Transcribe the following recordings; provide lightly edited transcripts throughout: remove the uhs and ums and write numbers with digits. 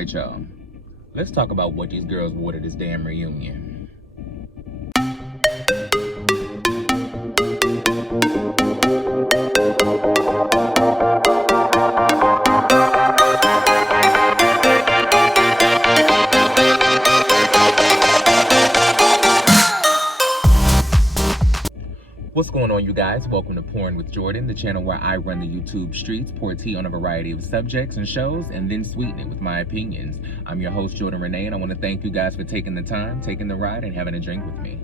right, y'all. Let's talk about what these girls wore to this damn reunion. What's going on, you guys? Welcome to Porn with Jordan, the channel where I run the YouTube streets, pour tea on a variety of subjects and shows, and then sweeten it with my opinions. I'm your host, JordenRanae, and I want to thank you guys for taking the time, taking the ride, and having a drink with me.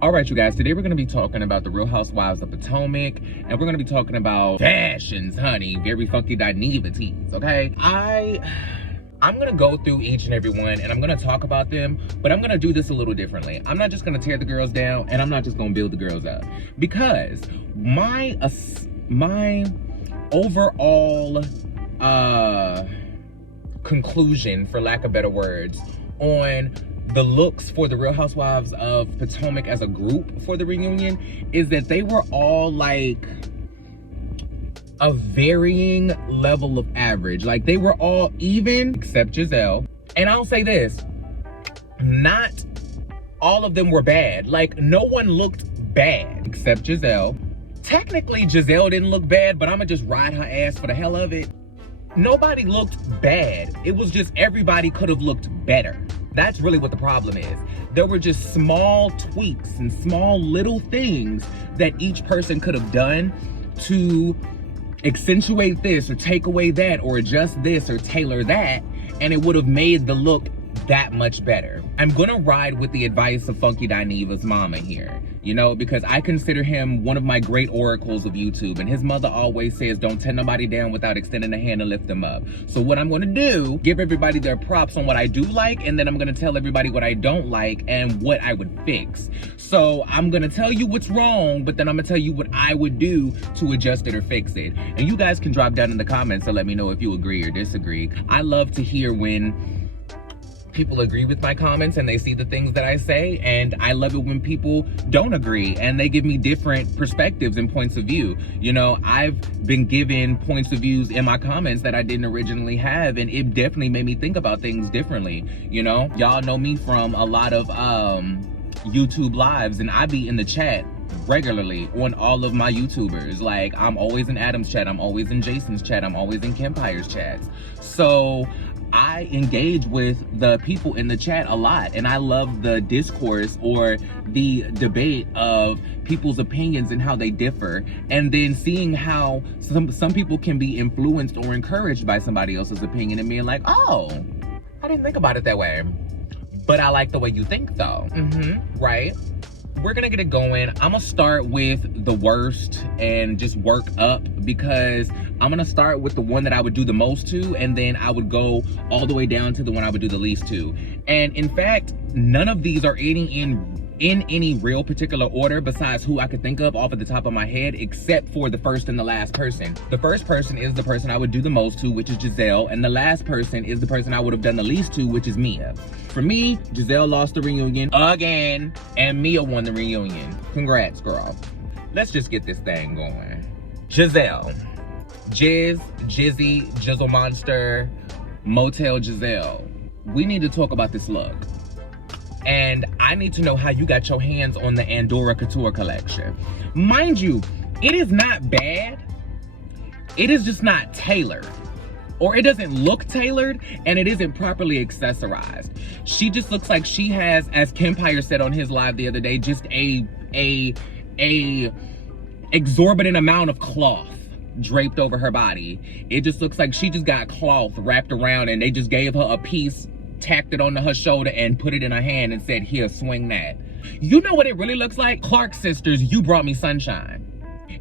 All right, you guys, today we're going to be talking about the Real Housewives of Potomac, and we're going to be talking about fashions, honey, very funky dynamities, okay? I'm gonna go through each and every one and I'm gonna talk about them, but I'm gonna do this a little differently. I'm not just gonna tear the girls down and I'm not just gonna build the girls up, because my overall conclusion, for lack of better words, on the looks for the Real Housewives of Potomac as a group for the reunion is that they were all like a varying level of average. Like, they were all even except Giselle. And I'll say this, not all of them were bad. Like, no one looked bad except Giselle. Technically, Giselle didn't look bad, but I'ma just ride her ass for the hell of it. Nobody looked bad. It was just everybody could have looked better. That's really what the problem is. There were just small tweaks and small little things that each person could have done to accentuate this or take away that or adjust this or tailor that, and it would have made the look that much better. I'm gonna ride with the advice of Funky Dineva's mama here, you know, because I consider him one of my great oracles of YouTube, and his mother always says don't tear nobody down without extending a hand to lift them up. So what I'm gonna do, give everybody their props on what I do like, and then I'm gonna tell everybody what I don't like and what I would fix. So I'm gonna tell you what's wrong, but then I'm gonna tell you what I would do to adjust it or fix it. And you guys can drop down in the comments to let me know if you agree or disagree. I love to hear when people agree with my comments and they see the things that I say, and I love it when people don't agree and they give me different perspectives and points of view. You know, I've been given points of views in my comments that I didn't originally have, and it definitely made me think about things differently. You know, y'all know me from a lot of YouTube lives, and I be in the chat regularly on all of my YouTubers. Like, I'm always in Adam's chat, I'm always in Jason's chat, I'm always in Kempire's chats. So I engage with the people in the chat a lot, and I love the discourse or the debate of people's opinions and how they differ, and then seeing how some people can be influenced or encouraged by somebody else's opinion and being like, oh, I didn't think about it that way, but I like the way you think though. Right? We're gonna get it going. I'm gonna start with the worst and just work up, because I'm gonna start with the one that I would do the most to, and then I would go all the way down to the one I would do the least to. And in fact, none of these are in any real particular order besides who I could think of off of the top of my head, except for the first and the last person. The first person is the person I would do the most to, which is Giselle, and the last person is the person I would have done the least to, which is Mia. For me, Giselle lost the reunion again, and Mia won the reunion. Congrats, girl. Let's just get this thing going. Giselle. Jizz, Jizzy, Jizzle Monster, Motel Giselle. We need to talk about this look. And I need to know how you got your hands on the Andorra Couture collection. Mind you, it is not bad. It is just not tailored. Or it doesn't look tailored, and it isn't properly accessorized. She just looks like she has, as Kempire said on his live the other day, just a exorbitant amount of cloth draped over her body. It just looks like she just got cloth wrapped around, and they just gave her a piece, tacked it onto her shoulder, and put it in her hand and said, here, swing that. You know what it really looks like? Clark Sisters, You Brought Me Sunshine.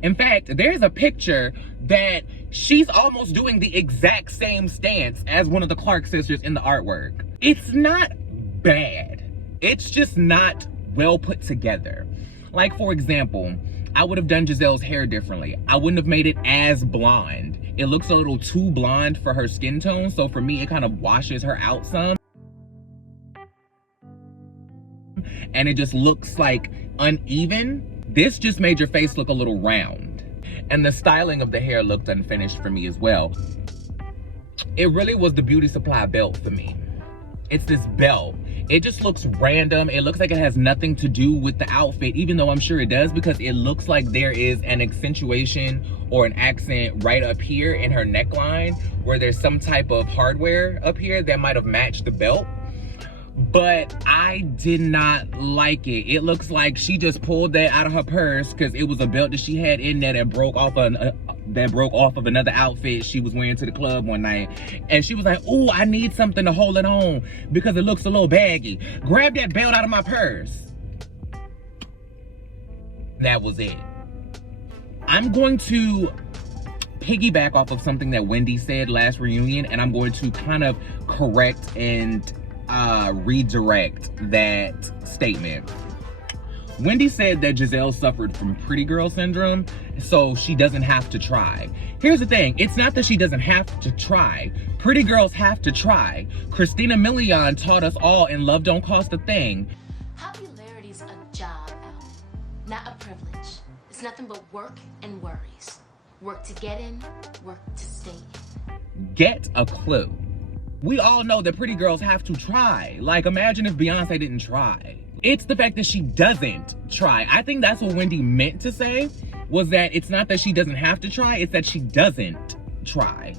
In fact, there's a picture that she's almost doing the exact same stance as one of the Clark sisters in the artwork. It's not bad. It's just not well put together. Like, for example, I would have done Giselle's hair differently. I wouldn't have made it as blonde. It looks a little too blonde for her skin tone, so for me, it kind of washes her out some. And it just looks like uneven. This just made your face look a little round. And the styling of the hair looked unfinished for me as well. it really was the beauty supply belt for me. It's this belt. It just looks random. It looks like it has nothing to do with the outfit, even though I'm sure it does, because it looks like there is an accentuation or an accent right up here in her neckline where there's some type of hardware up here that might have matched the belt. But I did not like it. It looks like she just pulled that out of her purse because it was a belt that she had in there that broke off of another outfit she was wearing to the club one night. And she was like, "Oh, I need something to hold it on because it looks a little baggy. Grab that belt out of my purse." That was it. I'm going to piggyback off of something that Wendy said last reunion, and I'm going to kind of correct and redirect that statement. Wendy said that Giselle suffered from pretty girl syndrome, so she doesn't have to try. Here's the thing, it's not that she doesn't have to try. Pretty girls have to try. Christina Milian taught us all in Love Don't Cost a Thing. Popularity's a job, not a privilege. It's nothing but work and worries. Work to get in, work to stay in. Get a clue. We all know that pretty girls have to try. Like, imagine if Beyonce didn't try. It's the fact that she doesn't try. I think that's what Wendy meant to say, was that it's not that she doesn't have to try, it's that she doesn't try.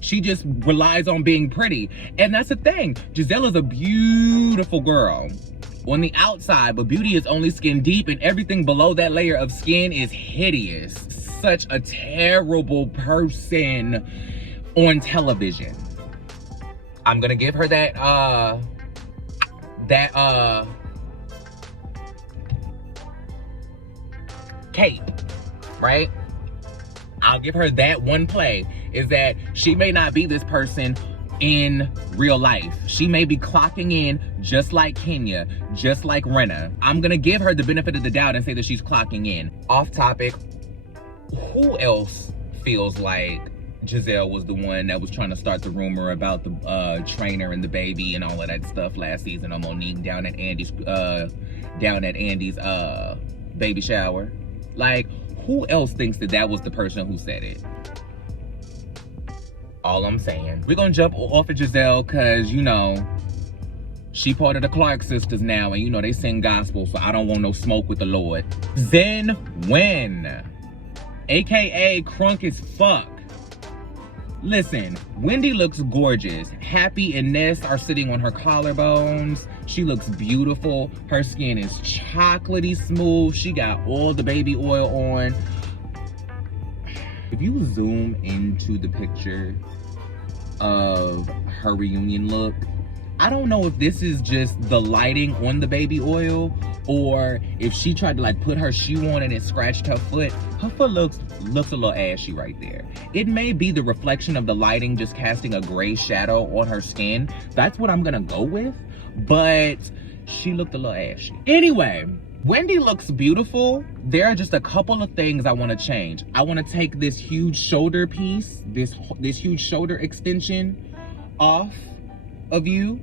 She just relies on being pretty. And that's the thing. Giselle is a beautiful girl on the outside, but beauty is only skin deep, and everything below that layer of skin is hideous. Such a terrible person on television. I'm gonna give her that cape, right? I'll give her that one play, is that she may not be this person in real life. She may be clocking in just like Kenya, just like Renna. I'm gonna give her the benefit of the doubt and say that she's clocking in. Off topic, who else feels like Giselle was the one that was trying to start the rumor about the trainer and the baby and all of that stuff last season on Monique down at Andy's baby shower? Like, who else thinks that that was the person who said it? All I'm saying. We're gonna jump off of Giselle because, you know, she part of the Clark sisters now, and you know they sing gospel, so I don't want no smoke with the Lord. Zen Wen, aka Crunk as Fuck. Listen, Wendy looks gorgeous. Happy and Ness are sitting on her collarbones. She looks beautiful. Her skin is chocolatey smooth. She got all the baby oil on. If you zoom into the picture of her reunion look, I don't know if this is just the lighting on the baby oil or if she tried to like put her shoe on and it scratched her foot. Her foot looks a little ashy right there. It may be the reflection of the lighting just casting a gray shadow on her skin. That's what I'm gonna go with, but she looked a little ashy. Anyway, Wendy looks beautiful. There are just a couple of things I want to change. I want to take this huge shoulder piece, this huge shoulder extension off of you.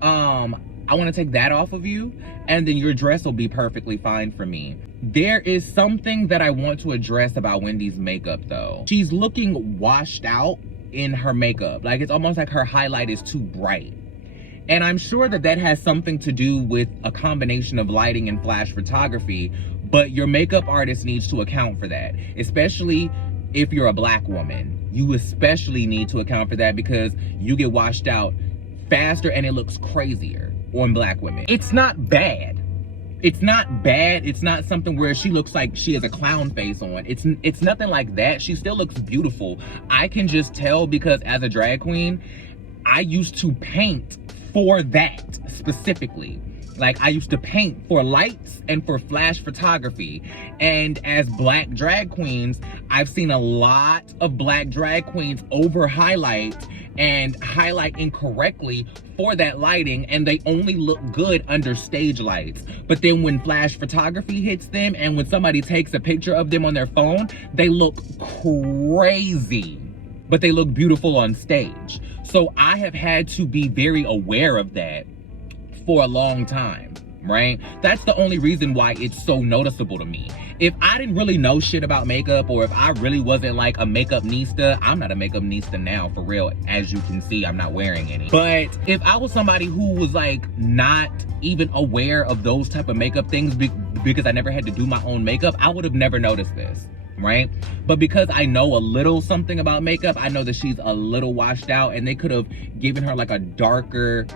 I want to take that off of you, and then your dress will be perfectly fine for me. There is something that I want to address about Wendy's makeup though. She's looking washed out in her makeup. Like, it's almost like her highlight is too bright. And I'm sure that that has something to do with a combination of lighting and flash photography, but your makeup artist needs to account for that, especially if you're a Black woman. You especially need to account for that because you get washed out faster and it looks crazier on Black women. It's not bad. It's not bad. It's not something where she looks like she has a clown face on. It's nothing like that. She still looks beautiful. I can just tell because as a drag queen, I used to paint for that specifically. Like, I used to paint for lights and for flash photography. And as Black drag queens, I've seen a lot of Black drag queens over highlight and highlight incorrectly for that lighting, and they only look good under stage lights. But then when flash photography hits them and when somebody takes a picture of them on their phone, they look crazy, but they look beautiful on stage. So I have had to be very aware of that for a long time. right? That's the only reason why it's so noticeable to me. If I didn't really know shit about makeup, or if I really wasn't like a makeup nista, I'm not a makeup nista now, for real. As you can see, I'm not wearing any. But if I was somebody who was like not even aware of those type of makeup things because I never had to do my own makeup, I would have never noticed this, right? But because I know a little something about makeup, I know that she's a little washed out, and they could have given her like a darker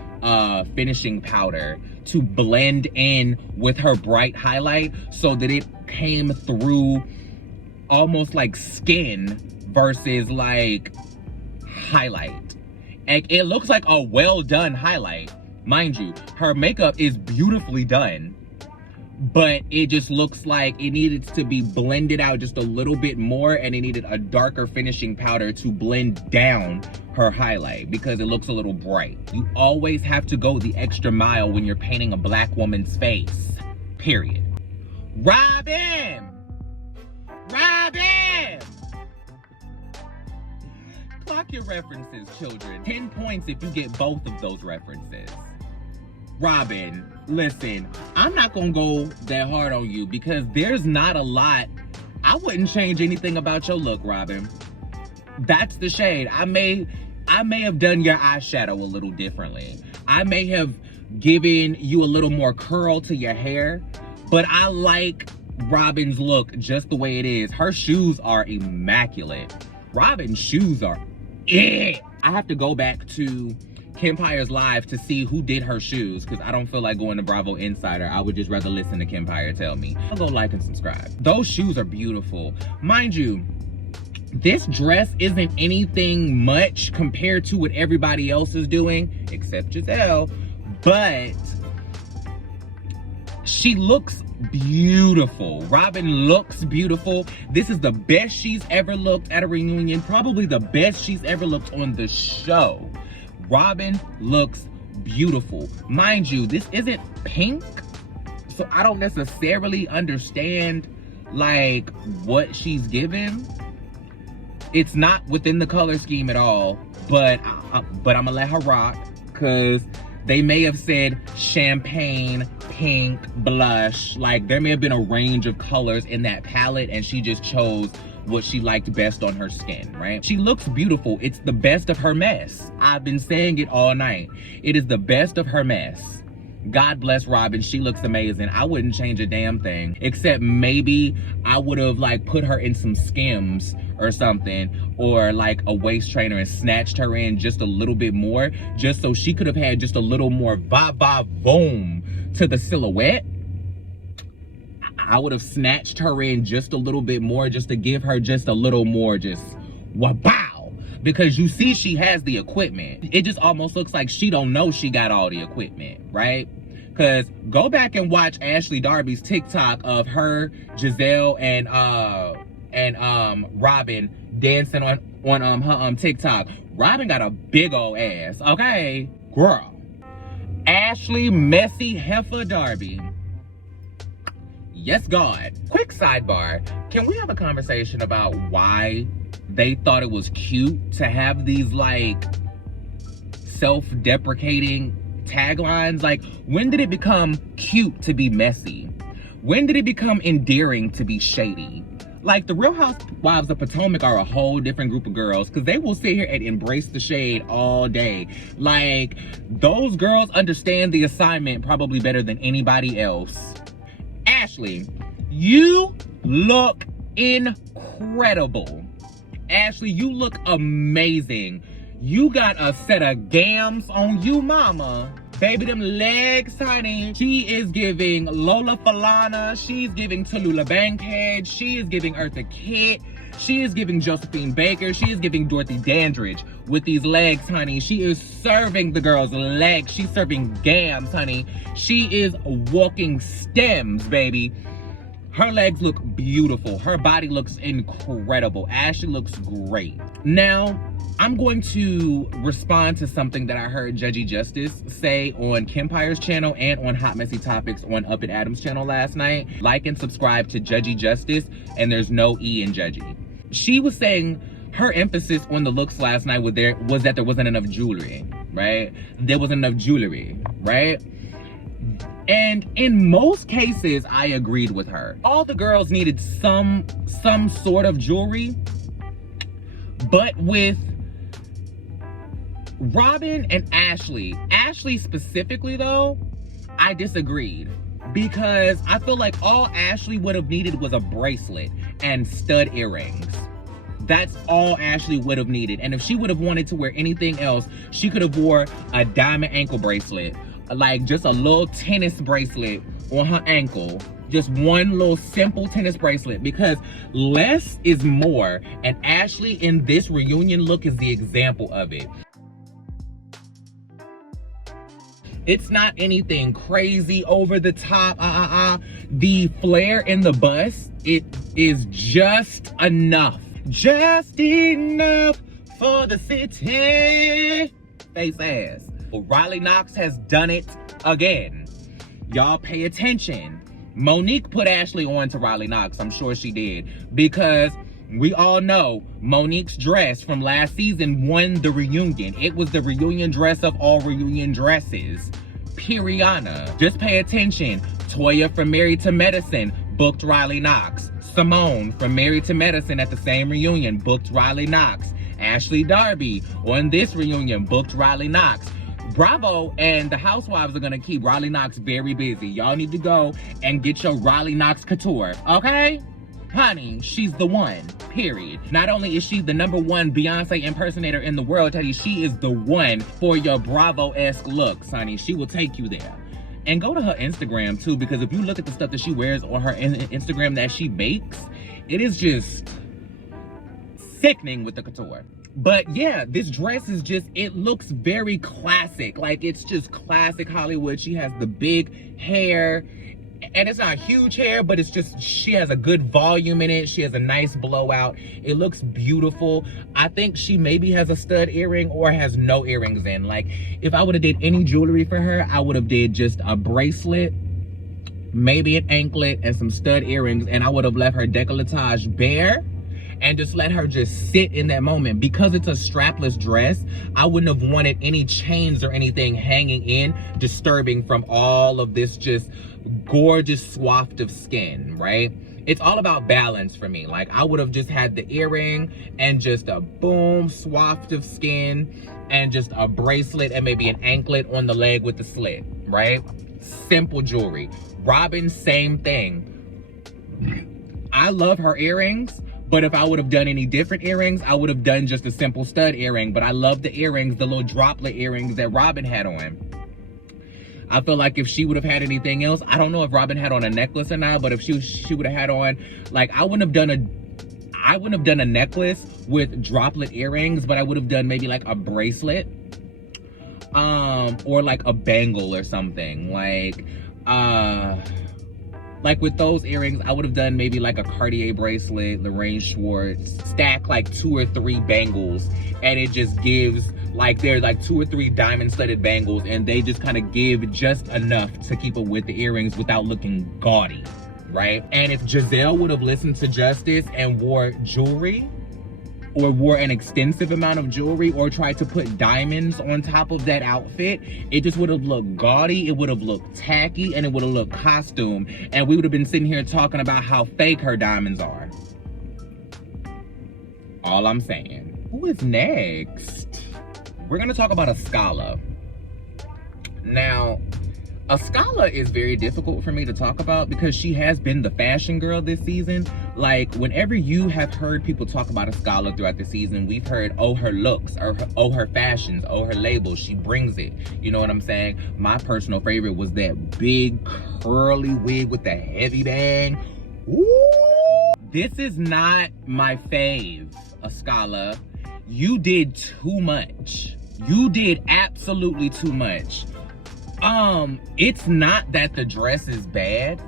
finishing powder to blend in with her bright highlight so that it came through almost like skin versus like highlight. And it looks like a well done highlight. Mind you, her makeup is beautifully done, but it just looks like it needed to be blended out just a little bit more, and it needed a darker finishing powder to blend down her highlight because it looks a little bright. You always have to go the extra mile when you're painting a black woman's face, period. Robin! Robin! Clock your references, children. 10 points if you get both of those references. Robin, listen, I'm not gonna go that hard on you because there's not a lot. I wouldn't change anything about your look, Robin. That's the shade. I may have done your eyeshadow a little differently. I may have given you a little more curl to your hair, but I like Robin's look just the way it is. Her shoes are immaculate. Robin's shoes are it. I have to go back to Kempire's live to see who did her shoes because I don't feel like going to Bravo Insider. I would just rather listen to Kempire tell me. I'll go like and subscribe. Those shoes are beautiful. Mind you, this dress isn't anything much compared to what everybody else is doing, except Giselle, but she looks beautiful. Robin looks beautiful. This is the best she's ever looked at a reunion, probably the best she's ever looked on the show. Robin looks beautiful. Mind you, this isn't pink, so I don't necessarily understand like what she's given. It's not within the color scheme at all, but I'm gonna let her rock because they may have said champagne, pink, blush. Like there may have been a range of colors in that palette and she just chose what she liked best on her skin, right? She looks beautiful. It's the best of her mess. I've been saying it all night. It is the best of her mess. God bless Robin. She looks amazing. I wouldn't change a damn thing, except maybe I would have like put her in some Skims or something, or like a waist trainer and snatched her in just a little bit more, just so she could have had just a little more va-va-voom to the silhouette. I would have snatched her in just a little bit more just to give her just a little more just wow. Because you see she has the equipment. It just almost looks like she don't know she got all the equipment, right? Because go back and watch Ashley Darby's TikTok of her, Giselle, and Robin dancing on her TikTok. Robin got a big old ass, okay? Girl. Ashley Messy Heifer Darby. Yes, God. Quick sidebar. Can we have a conversation about why they thought it was cute to have these like self-deprecating taglines? Like, when did it become cute to be messy? When did it become endearing to be shady? Like, the Real Housewives of Potomac are a whole different group of girls because they will sit here and embrace the shade all day. Like, those girls understand the assignment probably better than anybody else. Ashley, you look incredible. Ashley, you look amazing. You got a set of gams on you, mama. Baby, them legs, honey. She is giving Lola Falana. She's giving Tallulah Bankhead. She is giving Eartha Kitt. She is giving Josephine Baker. She is giving Dorothy Dandridge with these legs, honey. She is serving the girl's legs. She's serving gams, honey. She is walking stems, baby. Her legs look beautiful. Her body looks incredible. Ashley looks great. Now, I'm going to respond to something that I heard Judgy Justice say on Kempire's channel and on Hot Messy Topics on Up and Adam's channel last night. Like and subscribe to Judgy Justice, and there's no E in Judgy. She was saying her emphasis on the looks last night was that there wasn't enough jewelry, right? There wasn't enough jewelry, right? And in most cases, I agreed with her. All the girls needed some sort of jewelry, but with Robin and Ashley specifically though, I disagreed. Because I feel like all Ashley would have needed was a bracelet and stud earrings. That's all Ashley would have needed. And if she would have wanted to wear anything else, she could have wore a diamond ankle bracelet, like just a little tennis bracelet on her ankle. Just one little simple tennis bracelet, because less is more. And Ashley in this reunion look is the example of it. It's not anything crazy over the top. The flare in the bust, it is just enough. Just enough for the city. Face ass. Well, Riley Knox has done it again. Y'all pay attention. Monique put Ashley on to Riley Knox. I'm sure she did. Because we all know Monique's dress from last season won the reunion. It was the reunion dress of all reunion dresses. Periana. Just pay attention. Toya from Married to Medicine booked Riley Knox. Simone from Married to Medicine at the same reunion booked Riley Knox. Ashley Darby on this reunion booked Riley Knox. Bravo and the Housewives are gonna keep Riley Knox very busy. Y'all need to go and get your Riley Knox couture, okay? Honey, she's the one, period. Not only is she the #1 Beyonce impersonator in the world, Teddy, she is the one for your Bravo-esque looks, honey. She will take you there. And go to her Instagram too, because if you look at the stuff that she wears on her Instagram that she bakes, it is just sickening with the couture. But yeah, this dress is just, it looks very classic. Like, it's just classic Hollywood. She has the big hair. And it's not huge hair, but it's just, she has a good volume in it. She has a nice blowout. It looks beautiful. I think she maybe has a stud earring or has no earrings in. Like, if I would have did any jewelry for her, I would have did just a bracelet, maybe an anklet, and some stud earrings. And I would have left her décolletage bare and just let her just sit in that moment. Because it's a strapless dress, I wouldn't have wanted any chains or anything hanging in, disturbing from all of this just gorgeous swath of skin, right? It's all about balance for me. Like, I would have just had the earring and just a boom swath of skin and just a bracelet and maybe an anklet on the leg with the slit, right? Simple jewelry. Robin, same thing. I love her earrings, but if I would have done any different earrings, I would have done just a simple stud earring. But I love the earrings, the little droplet earrings that Robin had on. I feel like if she would have had anything else, I don't know if Robin had on a necklace or not, but if she would have had on, like, I wouldn't have done a necklace with droplet earrings, but I would have done maybe like a bracelet, or like a bangle or something. Like with those earrings, I would have done maybe like a Cartier bracelet, Lorraine Schwartz, stack like 2 or 3 bangles, and it just gives, like, there's like 2 or 3 diamond studded bangles, and they just kind of give just enough to keep up with the earrings without looking gaudy, right? And if Giselle would have listened to Justice and wore jewelry, or wore an extensive amount of jewelry, or tried to put diamonds on top of that outfit, it just would have looked gaudy, it would have looked tacky, and it would have looked costume. And we would have been sitting here talking about how fake her diamonds are. All I'm saying. Who is next? We're gonna talk about Acala. Now, Acala is very difficult for me to talk about because she has been the fashion girl this season. Like, whenever you have heard people talk about Acala throughout the season, we've heard, oh, her looks, or oh, her fashions, oh, her labels, she brings it. You know what I'm saying? My personal favorite was that big curly wig with the heavy bang. Ooh! This is not my fave, Acala. You did too much. You did absolutely too much. It's not that the dress is bad.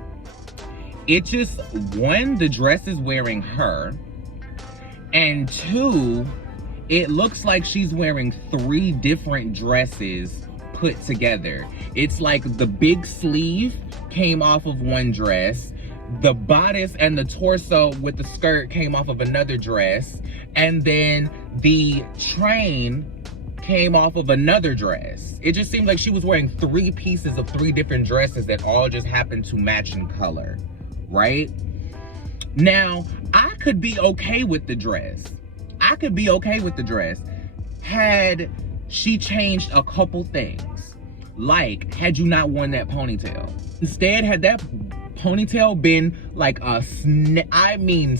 It just, 1, the dress is wearing her, and 2, it looks like she's wearing 3 different dresses put together. It's like the big sleeve came off of one dress, the bodice and the torso with the skirt came off of another dress, and then the train came off of another dress. It just seemed like she was wearing 3 pieces of 3 different dresses that all just happened to match in color, right? Now, I could be okay with the dress. I could be okay with the dress had she changed a couple things. Like, had you not worn that ponytail. Instead, had that ponytail been like a snatched.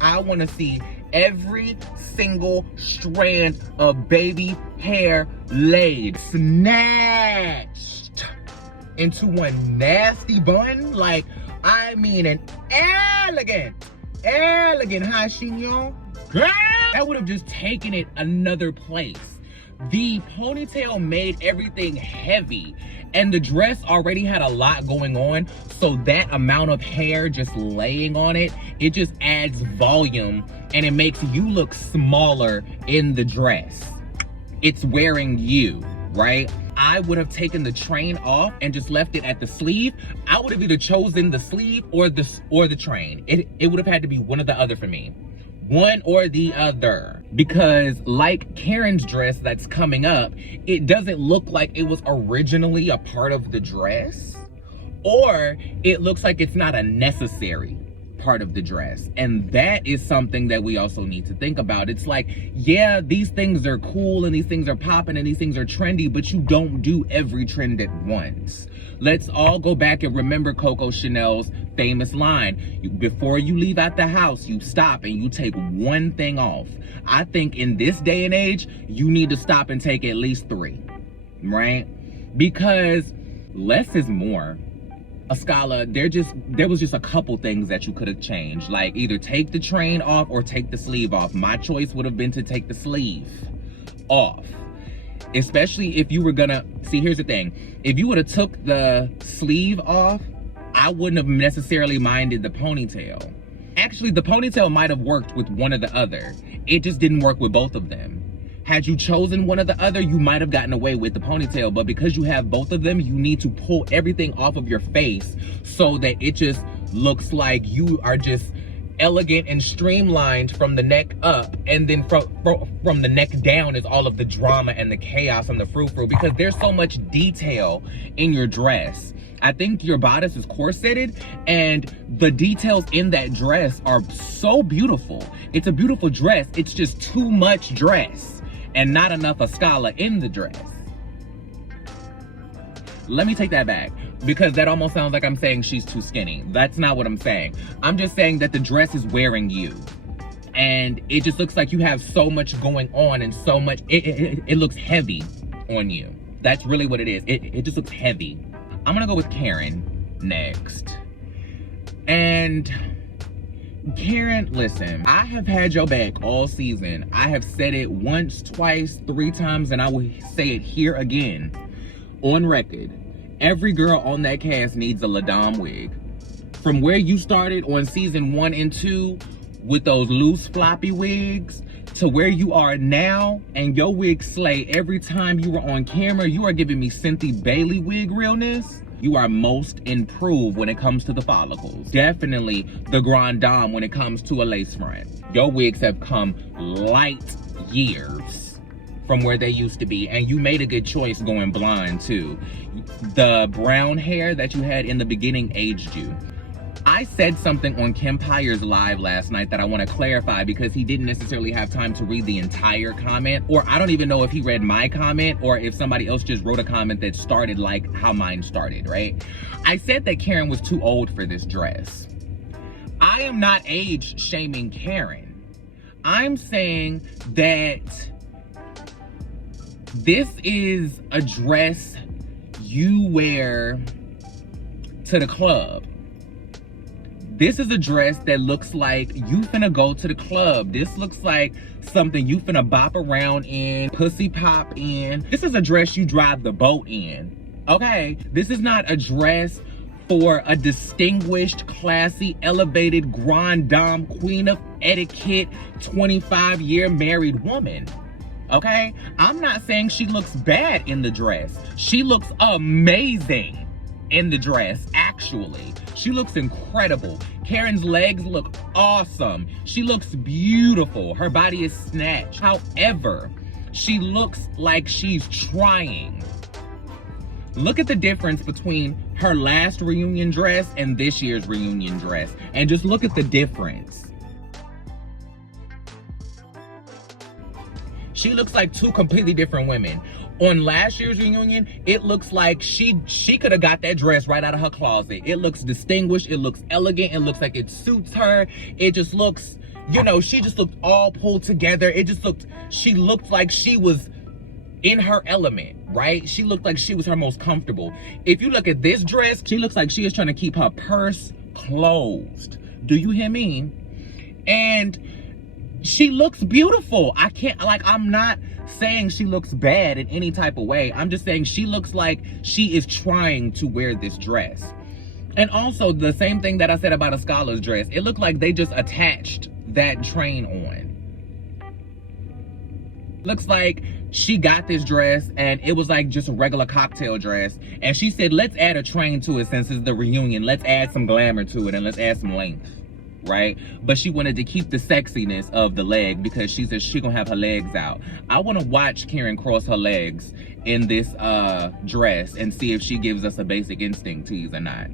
I want to see every single strand of baby hair laid, snatched into one nasty bun. Like, I mean, an elegant high chignon. Girl, that would have just taken it another place. The ponytail made everything heavy, and the dress already had a lot going on, so that amount of hair just laying on it, it just adds volume, and it makes you look smaller in the dress. It's wearing you, right? I would have taken the train off and just left it at the sleeve. I would have either chosen the sleeve or the train. It would have had to be one or the other for me. One or the other. Because like Karen's dress that's coming up, it doesn't look like it was originally a part of the dress, or it looks like it's not a necessary part of the dress. And that is something that we also need to think about. It's like, yeah, these things are cool and these things are popping and these things are trendy, but you don't do every trend at once. Let's all go back and remember Coco Chanel's famous line. Before you leave out the house, you stop and you take one thing off. I think in this day and age, you need to stop and take at least 3, right? Because less is more. Acala, there was just a couple things that you could have changed. Like either take the train off or take the sleeve off. My choice would have been to take the sleeve off. Especially if you were gonna, see, here's the thing. If you would have took the sleeve off, I wouldn't have necessarily minded the ponytail. Actually, the ponytail might have worked with one or the other. It just didn't work with both of them. Had you chosen one or the other, you might have gotten away with the ponytail, but because you have both of them, you need to pull everything off of your face so that it just looks like you are just elegant and streamlined from the neck up, and then from the neck down is all of the drama and the chaos and the frou-frou, because there's so much detail in your dress. I think your bodice is corseted, and the details in that dress are so beautiful. It's a beautiful dress. It's just too much dress and not enough Acala in the dress. Let me take that back, because that almost sounds like I'm saying she's too skinny. That's not what I'm saying. I'm just saying that the dress is wearing you. And it just looks like you have so much going on and so much, it looks heavy on you. That's really what it is. It just looks heavy. I'm gonna go with Karen next. And Karen, listen, I have had your back all season. I have said it once, twice, 3 times, and I will say it here again on record. Every girl on that cast needs a Ladam wig. From where you started on season 1 and 2 with those loose floppy wigs to where you are now, and your wig slay every time you were on camera. You are giving me Cynthia Bailey wig realness. You are most improved when it comes to the follicles. Definitely the Grand Dame when it comes to a lace front. Your wigs have come light years from where they used to be, and you made a good choice going blonde too. The brown hair that you had in the beginning aged you. I said something on Kempire's live last night that I want to clarify, because he didn't necessarily have time to read the entire comment, or I don't even know if he read my comment or if somebody else just wrote a comment that started like how mine started, right? I said that Karen was too old for this dress. I am not age shaming Karen. I'm saying that this is a dress you wear to the club. This is a dress that looks like you finna go to the club. This looks like something you finna bop around in, pussy pop in. This is a dress you drive the boat in, okay? This is not a dress for a distinguished, classy, elevated, grande dame, queen of etiquette, 25-year married woman, okay? I'm not saying she looks bad in the dress. She looks amazing in the dress, actually. She looks incredible. Karen's legs look awesome. She looks beautiful. Her body is snatched. However, She looks like she's trying. Look at the difference between her last reunion dress and this year's reunion dress. And just look at the difference. She looks like two completely different women. On last year's reunion, it looks like she could have got that dress right out of her closet. It looks distinguished, it looks elegant, it looks like it suits her. It just looks, you know, she just looked all pulled together. She looked like she was in her element, right? She looked like she was her most comfortable. If you look at this dress, she looks like she is trying to keep her purse closed. Do you hear me? And she looks beautiful. I'm not saying she looks bad in any type of way. I'm just saying she looks like she is trying to wear this dress. And also the same thing that I said about Acala's dress. It looked like they just attached that train on. Looks like she got this dress and it was like just a regular cocktail dress. And she said, let's add a train to it since it's the reunion. Let's add some glamour to it and let's add some length. Right? But she wanted to keep the sexiness of the leg because she said she gonna have her legs out. I want to watch Karen cross her legs in this dress and see if she gives us a Basic Instinct tease or not.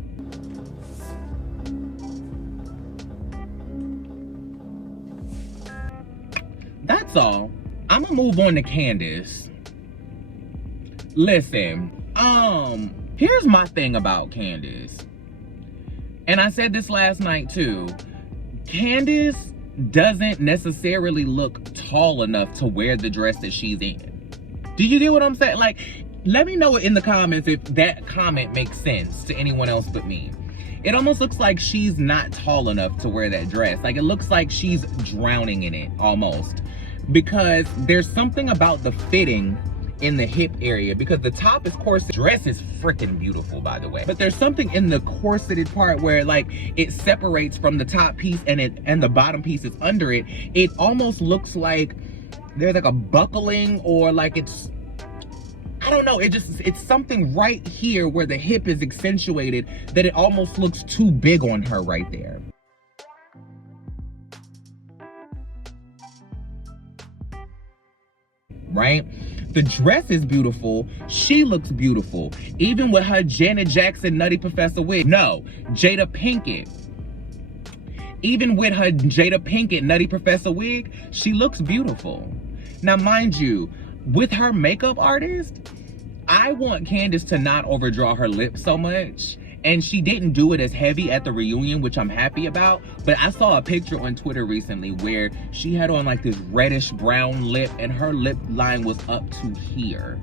That's all. I'm gonna move on to Candice. Listen, here's my thing about Candice. And I said this last night too. Candice doesn't necessarily look tall enough to wear the dress that she's in. Do you get what I'm saying? Like, let me know in the comments if that comment makes sense to anyone else but me. It almost looks like she's not tall enough to wear that dress. Like, it looks like she's drowning in it almost. Because there's something about the fitting in the hip area, because the top is corset. Dress is freaking beautiful, by the way, but there's something in the corseted part where like it separates from the top piece and the bottom piece is under it. It almost looks like there's like a buckling, or like it's, I don't know, it's something right here where the hip is accentuated that it almost looks too big on her right there. Right? The dress is beautiful. She looks beautiful. Even with her Janet Jackson Nutty Professor wig. No, Jada Pinkett. Even with her Jada Pinkett Nutty Professor wig, she looks beautiful. Now, mind you, with her makeup artist, I want Candice to not overdraw her lips so much. And she didn't do it as heavy at the reunion, which I'm happy about. But I saw a picture on Twitter recently where she had on like this reddish brown lip and her lip line was up to here.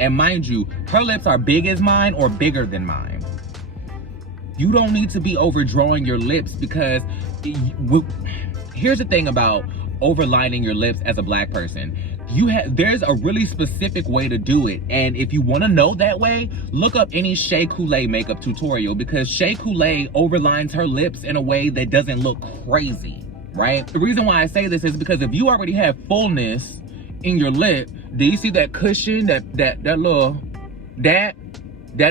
And mind you, her lips are big as mine or bigger than mine. You don't need to be overdrawing your lips, because here's the thing about overlining your lips as a black person. There's a really specific way to do it, and if you want to know that way, look up any Shea Coulee makeup tutorial, because Shea Coulee overlines her lips in a way that doesn't look crazy, right? The reason why I say this is because if you already have fullness in your lip, do you see that cushion, that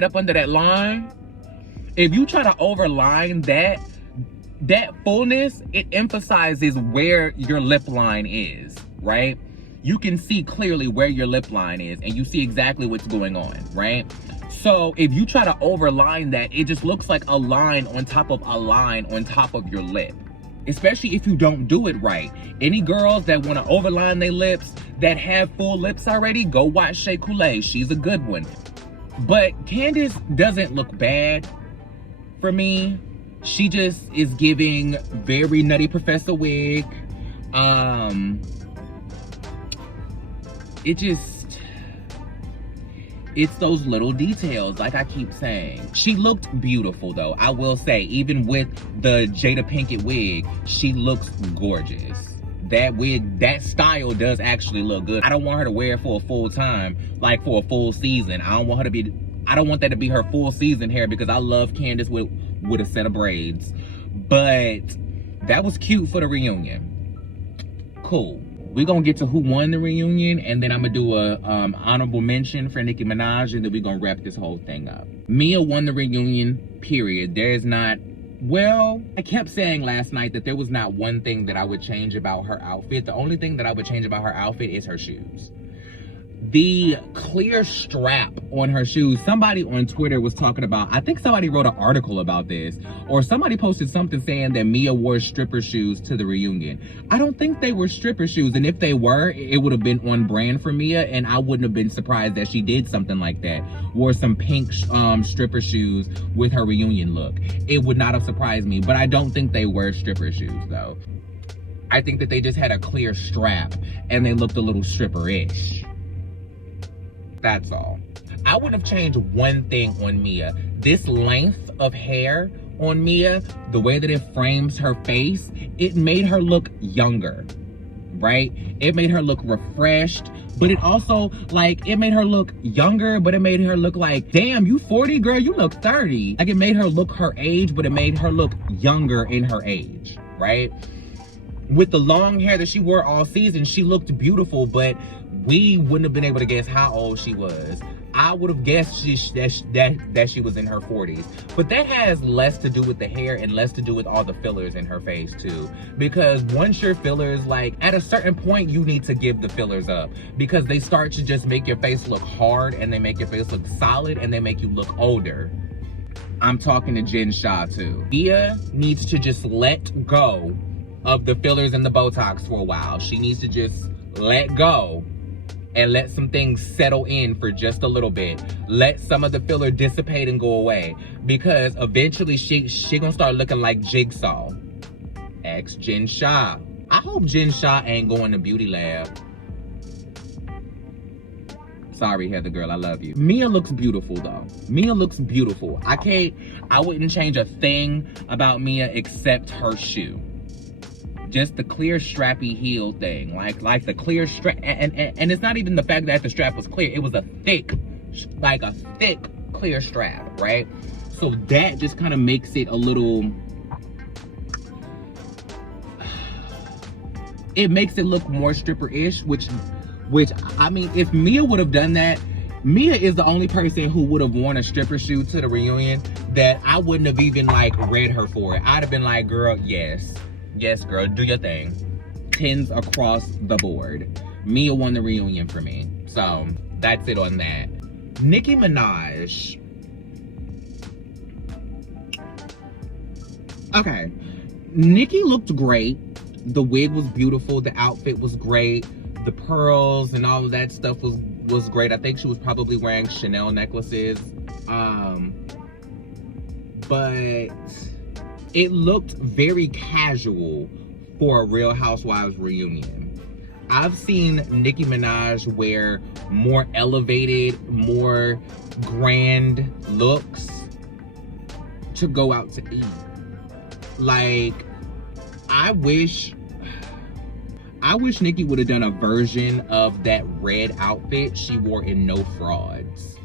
up under that line? If you try to overline that fullness, it emphasizes where your lip line is, right? You can see clearly where your lip line is and you see exactly what's going on, right? So if you try to overline that, it just looks like a line on top of a line on top of your lip, especially if you don't do it right. Any girls that want to overline their lips that have full lips already, go watch Shea Coulee. She's a good one. But Candice doesn't look bad for me. She just is giving very Nutty Professor wig. It's those little details, like I keep saying. She looked beautiful though, I will say. Even with the Jada Pinkett wig, she looks gorgeous. That wig, that style does actually look good. I don't want her to wear it for a full time, like for a full season. I don't want that to be her full season hair, because I love Candice with a set of braids. But that was cute for the reunion. Cool. We're gonna get to who won the reunion, and then I'm gonna do a honorable mention for Nicki Minaj, and then we're gonna wrap this whole thing up. Mia won the reunion, period. There is not, well, I kept saying last night that there was not one thing that I would change about her outfit. The only thing that I would change about her outfit is her shoes. the clear strap on her shoes. Somebody on Twitter was talking about, I think somebody wrote an article about this, or somebody posted something saying that Mia wore stripper shoes to the reunion. I don't think they were stripper shoes, and if they were, it would have been on brand for Mia, and I wouldn't have been surprised that she did something like that. Wore some pink stripper shoes with her reunion look. It would not have surprised me, but I don't think they were stripper shoes though. I think that they just had a clear strap and they looked a little stripper-ish. That's all. I wouldn't have changed one thing on Mia. This length of hair on Mia, the way that it frames her face, it made her look younger, right? It made her look refreshed, but it also, like, it made her look younger, but it made her look like, damn, you 40, girl, you look 30. Like, it made her look her age, but it made her look younger in her age, right? With the long hair that she wore all season, she looked beautiful, but we wouldn't have been able to guess how old she was. I would have guessed that she was in her 40s. But that has less to do with the hair and less to do with all the fillers in her face too. Because once your fillers, like, at a certain point, you need to give the fillers up. Because they start to just make your face look hard, and they make your face look solid, and they make you look older. I'm talking to Jen Shah too. Mia needs to just let go of the fillers and the Botox for a while. She needs to just let go and let some things settle in for just a little bit. Let some of the filler dissipate and go away, because eventually she gonna start looking like Jigsaw. Ex Jen Shah. I hope Jen Shah ain't going to Beauty Lab. Sorry, Heather girl, I love you. Mia looks beautiful though. Mia looks beautiful. I wouldn't change a thing about Mia except her shoe. Just the clear strappy heel thing, like the clear strap, and it's not even the fact that the strap was clear. It was a thick, like a thick clear strap, right? So that just kind of makes it a little, it makes it look more stripper-ish, which I mean, if Mia would have done that, Mia is the only person who would have worn a stripper shoe to the reunion that I wouldn't have even like read her for it. I'd have been like, girl, yes. Yes, girl, do your thing. 10s across the board. Mia won the reunion for me. So, that's it on that. Nicki Minaj. Okay. Nicki looked great. The wig was beautiful. The outfit was great. The pearls and all of that stuff was great. I think she was probably wearing Chanel necklaces. But it looked very casual for a Real Housewives reunion. I've seen Nicki Minaj wear more elevated, more grand looks to go out to eat. Like, I wish Nicki would have done a version of that red outfit she wore in No Frauds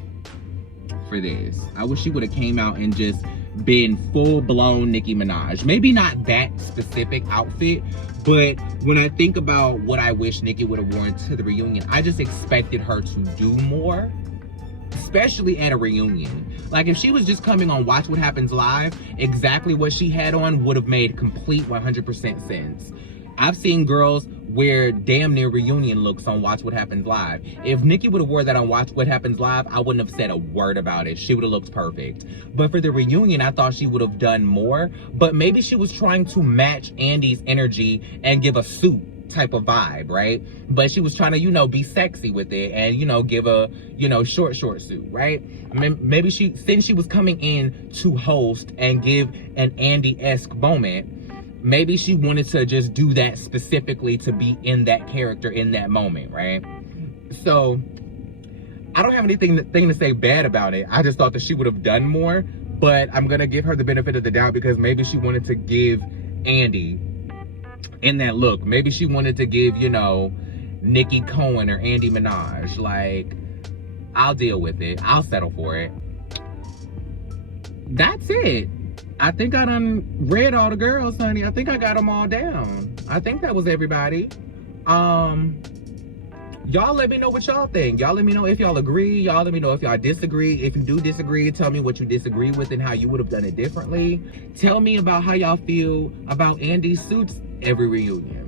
for this. I wish she would have came out and just been full-blown Nicki Minaj. Maybe not that specific outfit, but when I think about what I wish Nicki would have worn to the reunion, I just expected her to do more, especially at a reunion. Like, if she was just coming on Watch What Happens Live, exactly what she had on would have made complete 100% sense. I've seen girls wear damn near reunion looks on Watch What Happens Live. If Nicki would have wore that on Watch What Happens Live, I wouldn't have said a word about it. She would have looked perfect. But for the reunion, I thought she would have done more. But maybe she was trying to match Andy's energy and give a suit type of vibe, right? But she was trying to, you know, be sexy with it and, you know, give a, you know, short suit, right? Maybe since she was coming in to host and give an Andy-esque moment, maybe she wanted to just do that specifically to be in that character in that moment, right? So, I don't have anything to say bad about it. I just thought that she would have done more, but I'm gonna give her the benefit of the doubt because maybe she wanted to give Andy in that look. Maybe she wanted to give, you know, Nicki Cohen or Andy Minaj. Like, I'll deal with it. I'll settle for it. That's it. I think I done read all the girls, honey. I think I got them all down. I think that was everybody. Y'all let me know what y'all think. Y'all let me know if y'all agree. Y'all let me know if y'all disagree. If you do disagree, tell me what you disagree with and how you would have done it differently. Tell me about how y'all feel about Andy's suits every reunion.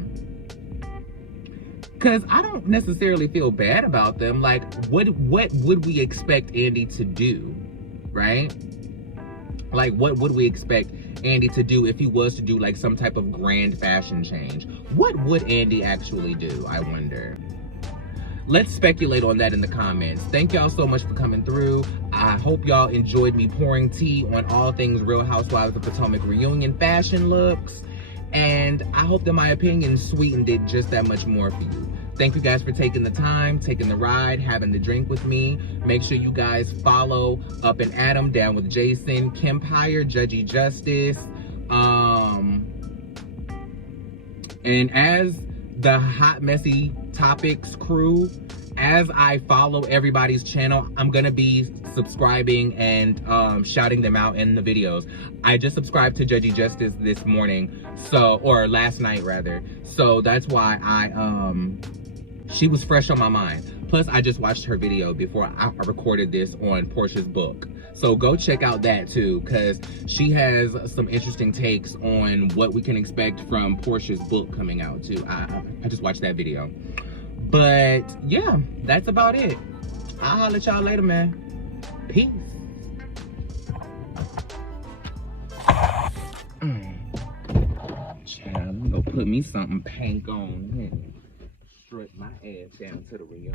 Cause I don't necessarily feel bad about them. Like, what would we expect Andy to do, right? Like, what would we expect Andy to do if he was to do like some type of grand fashion change? What would Andy actually do, I wonder? Let's speculate on that in the comments. Thank y'all so much for coming through. I hope y'all enjoyed me pouring tea on all things Real Housewives of Potomac reunion fashion looks. And I hope that my opinion sweetened it just that much more for you. Thank you guys for taking the time, taking the ride, having the drink with me. Make sure you guys follow Up and Adam, Down with Jason, Kempire, Judgy Justice. And as the Hot Messy Topics crew, as I follow everybody's channel, I'm gonna be subscribing and shouting them out in the videos. I just subscribed to Judgy Justice this morning, or last night rather. So that's why she was fresh on my mind. Plus, I just watched her video before I recorded this on Portia's book. So go check out that too, because she has some interesting takes on what we can expect from Portia's book coming out too. I just watched that video. But yeah, that's about it. I'll holler at y'all later, man. Peace. Child, I'm gonna put me something pink on here. Strut my ass down to the Real.